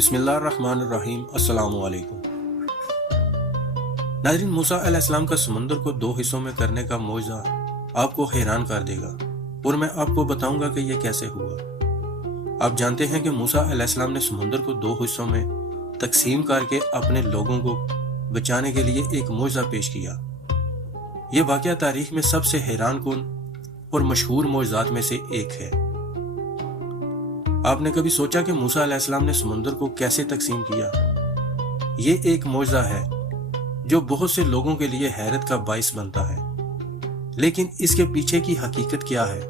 بسم اللہ الرحمن الرحیم۔ السلام علیکم ناظرین، موسیٰ علیہ السلام کا سمندر کو دو حصوں میں کرنے کا معجزہ آپ کو حیران کر دے گا، اور میں آپ کو بتاؤں گا کہ یہ کیسے ہوا۔ آپ جانتے ہیں کہ موسیٰ علیہ السلام نے سمندر کو دو حصوں میں تقسیم کر کے اپنے لوگوں کو بچانے کے لیے ایک معجزہ پیش کیا۔ یہ واقعہ تاریخ میں سب سے حیران کن اور مشہور معجزات میں سے ایک ہے۔ آپ نے کبھی سوچا کہ موسیٰ علیہ السلام نے سمندر کو کیسے تقسیم کیا؟ یہ ایک معجزہ ہے جو بہت سے لوگوں کے لیے حیرت کا باعث بنتا ہے، لیکن اس کے پیچھے کی حقیقت کیا ہے؟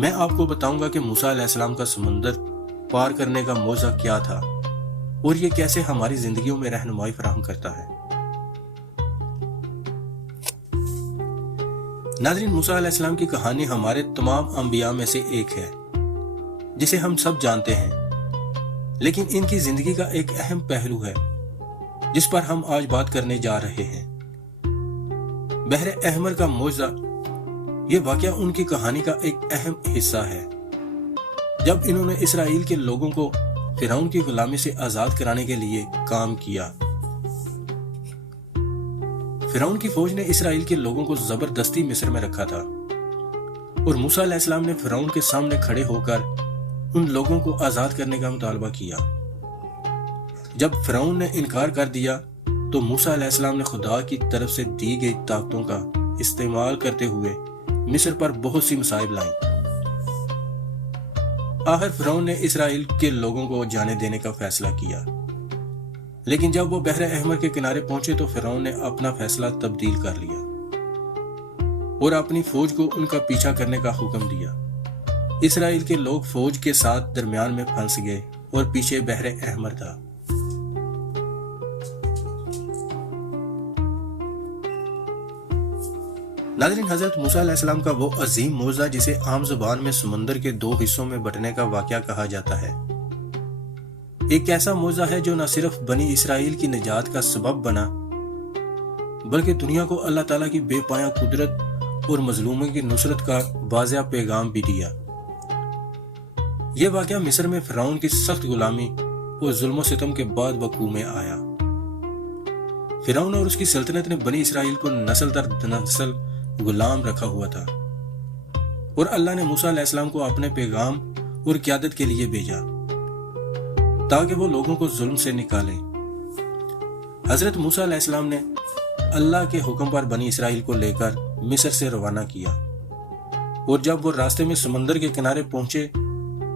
میں آپ کو بتاؤں گا کہ موسیٰ علیہ السلام کا سمندر پار کرنے کا معجزہ کیا تھا اور یہ کیسے ہماری زندگیوں میں رہنمائی فراہم کرتا ہے۔ ناظرین، موسیٰ علیہ السلام کی کہانی ہمارے تمام انبیاء میں سے ایک ہے جسے ہم سب جانتے ہیں، لیکن ان کی زندگی کا ایک اہم پہلو ہے جس پر ہم آج بات کرنے جا رہے ہیں۔ بحر احمر کا معجزہ، یہ واقعہ ان کی کہانی کا ایک اہم حصہ ہے۔ جب انہوں نے اسرائیل کے لوگوں کو فرعون کی غلامی سے آزاد کرانے کے لیے کام کیا، فرعون کی فوج نے اسرائیل کے لوگوں کو زبردستی مصر میں رکھا تھا، اور موسیٰ علیہ السلام نے فرعون کے سامنے کھڑے ہو کر ان لوگوں کو آزاد کرنے کا مطالبہ کیا۔ جب فرعون نے انکار کر دیا تو موسیٰ علیہ السلام نے خدا کی طرف سے دی گئی طاقتوں کا استعمال کرتے ہوئے مصر پر بہت سی مصائب لائیں۔ آخر فرعون نے اسرائیل کے لوگوں کو جانے دینے کا فیصلہ کیا، لیکن جب وہ بحر احمر کے کنارے پہنچے تو فرعون نے اپنا فیصلہ تبدیل کر لیا اور اپنی فوج کو ان کا پیچھا کرنے کا حکم دیا۔ اسرائیل کے لوگ فوج کے ساتھ درمیان میں پھنس گئے اور پیچھے بحر احمر تھا۔ ناظرین، حضرت موسیٰ علیہ السلام کا وہ عظیم معجزہ جسے عام زبان میں سمندر کے دو حصوں میں بٹنے کا واقعہ کہا جاتا ہے، ایک ایسا معجزہ ہے جو نہ صرف بنی اسرائیل کی نجات کا سبب بنا بلکہ دنیا کو اللہ تعالیٰ کی بے پایہ قدرت اور مظلوموں کی نصرت کا واضح پیغام بھی دیا۔ یہ واقعہ مصر میں فرعون کی سخت غلامی اور ظلم و ستم کے بعد وقوع میں آیا۔ فرعون اور اس کی سلطنت نے بنی اسرائیل کو نسل در نسل غلام رکھا ہوا تھا، اور اللہ نے موسیٰ علیہ السلام کو اپنے پیغام اور قیادت کے لیے بھیجا تاکہ وہ لوگوں کو ظلم سے نکالیں۔ حضرت موسیٰ علیہ السلام نے اللہ کے حکم پر بنی اسرائیل کو لے کر مصر سے روانہ کیا، اور جب وہ راستے میں سمندر کے کنارے پہنچے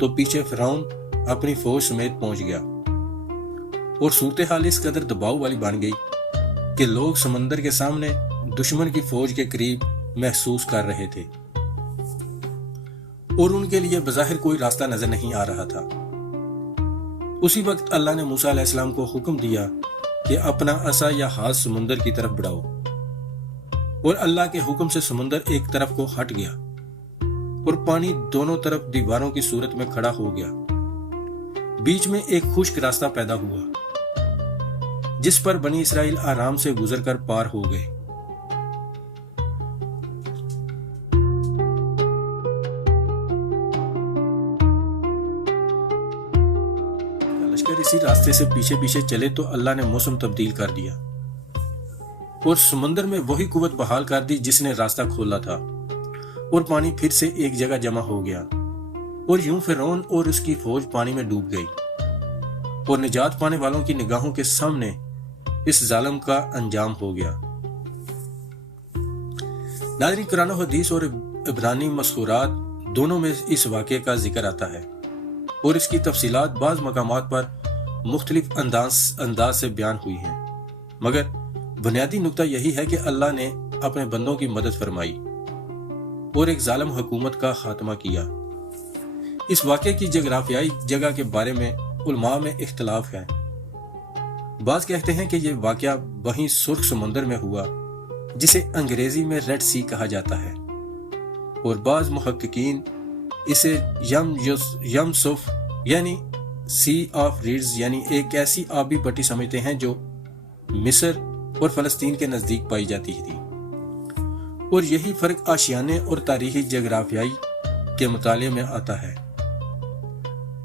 تو پیچھے فرعون اپنی فوج سمیت پہنچ گیا، اور صورتحال اس قدر دباؤ والی بن گئی کہ لوگ سمندر کے سامنے دشمن کی فوج کے قریب محسوس کر رہے تھے، اور ان کے لیے بظاہر کوئی راستہ نظر نہیں آ رہا تھا۔ اسی وقت اللہ نے موسیٰ علیہ السلام کو حکم دیا کہ اپنا عصا یا ہاتھ سمندر کی طرف بڑھاؤ، اور اللہ کے حکم سے سمندر ایک طرف کو ہٹ گیا اور پانی دونوں طرف دیواروں کی صورت میں کھڑا ہو گیا۔ بیچ میں ایک خشک راستہ پیدا ہوا جس پر بنی اسرائیل آرام سے گزر کر پار ہو گئے۔ لشکر اسی راستے سے پیچھے پیچھے چلے تو اللہ نے موسم تبدیل کر دیا اور سمندر میں وہی قوت بحال کر دی جس نے راستہ کھولا تھا، اور پانی پھر سے ایک جگہ جمع ہو گیا، اور یوں فرعون اور اس کی فوج پانی میں ڈوب گئی، اور نجات پانے والوں کی نگاہوں کے سامنے اس ظالم کا انجام ہو گیا۔ ناظرین، قرآن و حدیث اور عبرانی مسخورات دونوں میں اس واقعے کا ذکر آتا ہے، اور اس کی تفصیلات بعض مقامات پر مختلف انداز سے بیان ہوئی ہیں، مگر بنیادی نقطہ یہی ہے کہ اللہ نے اپنے بندوں کی مدد فرمائی اور ایک ظالم حکومت کا خاتمہ کیا۔ اس واقعے کی جغرافیائی جگہ کے بارے میں علماء میں اختلاف ہے۔ بعض کہتے ہیں کہ یہ واقعہ وہیں سرخ سمندر میں ہوا جسے انگریزی میں ریڈ سی کہا جاتا ہے، اور بعض محققین اسے یم سف یعنی سی آف ریڈز یعنی ایک ایسی آبی پٹی سمجھتے ہیں جو مصر اور فلسطین کے نزدیک پائی جاتی تھی، اور یہی فرق آشیانے اور تاریخی جغرافیائی کے مطالعے میں آتا ہے۔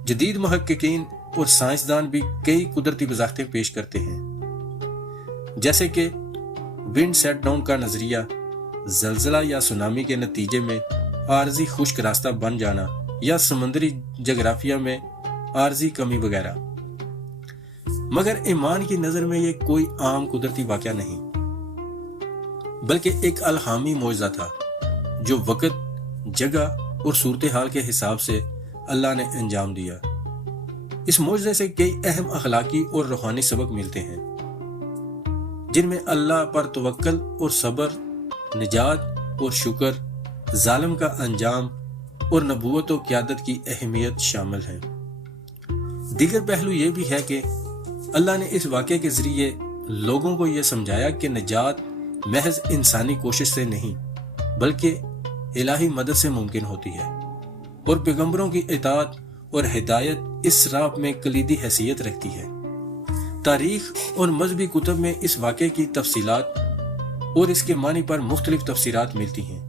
جدید محققین اور سائنسدان بھی کئی قدرتی وضاحتیں پیش کرتے ہیں، جیسے کہ ونڈ سیٹ ڈاؤن کا نظریہ، زلزلہ یا سونامی کے نتیجے میں عارضی خشک راستہ بن جانا، یا سمندری جغرافیہ میں عارضی کمی وغیرہ۔ مگر ایمان کی نظر میں یہ کوئی عام قدرتی واقعہ نہیں، بلکہ ایک الہامی معجزہ تھا جو وقت، جگہ اور صورتحال کے حساب سے اللہ نے انجام دیا۔ اس معجزے سے کئی اہم اخلاقی اور روحانی سبق ملتے ہیں، جن میں اللہ پر توکل اور صبر، نجات اور شکر، ظالم کا انجام اور نبوت و قیادت کی اہمیت شامل ہے۔ دیگر پہلو یہ بھی ہے کہ اللہ نے اس واقعے کے ذریعے لوگوں کو یہ سمجھایا کہ نجات محض انسانی کوشش سے نہیں بلکہ الہی مدد سے ممکن ہوتی ہے، اور پیغمبروں کی اطاعت اور ہدایت اس راہ میں کلیدی حیثیت رکھتی ہے۔ تاریخ اور مذہبی کتب میں اس واقعے کی تفصیلات اور اس کے معنی پر مختلف تفسیرات ملتی ہیں۔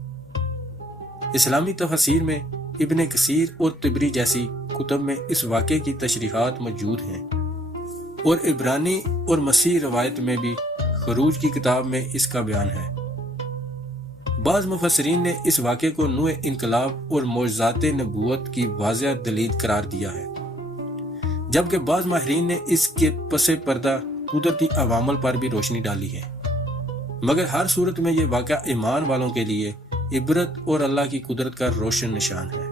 اسلامی تفاسیر میں ابن کثیر اور طبری جیسی کتب میں اس واقعے کی تشریحات موجود ہیں، اور عبرانی اور مسیحی روایت میں بھی خروج کی کتاب میں اس کا بیان ہے۔ بعض مفسرین نے اس واقعے کو نوع انقلاب اور معجزات نبوت کی واضح دلیل قرار دیا ہے، جبکہ بعض ماہرین نے اس کے پس پردہ قدرتی عوامل پر بھی روشنی ڈالی ہے۔ مگر ہر صورت میں یہ واقعہ ایمان والوں کے لیے عبرت اور اللہ کی قدرت کا روشن نشان ہے۔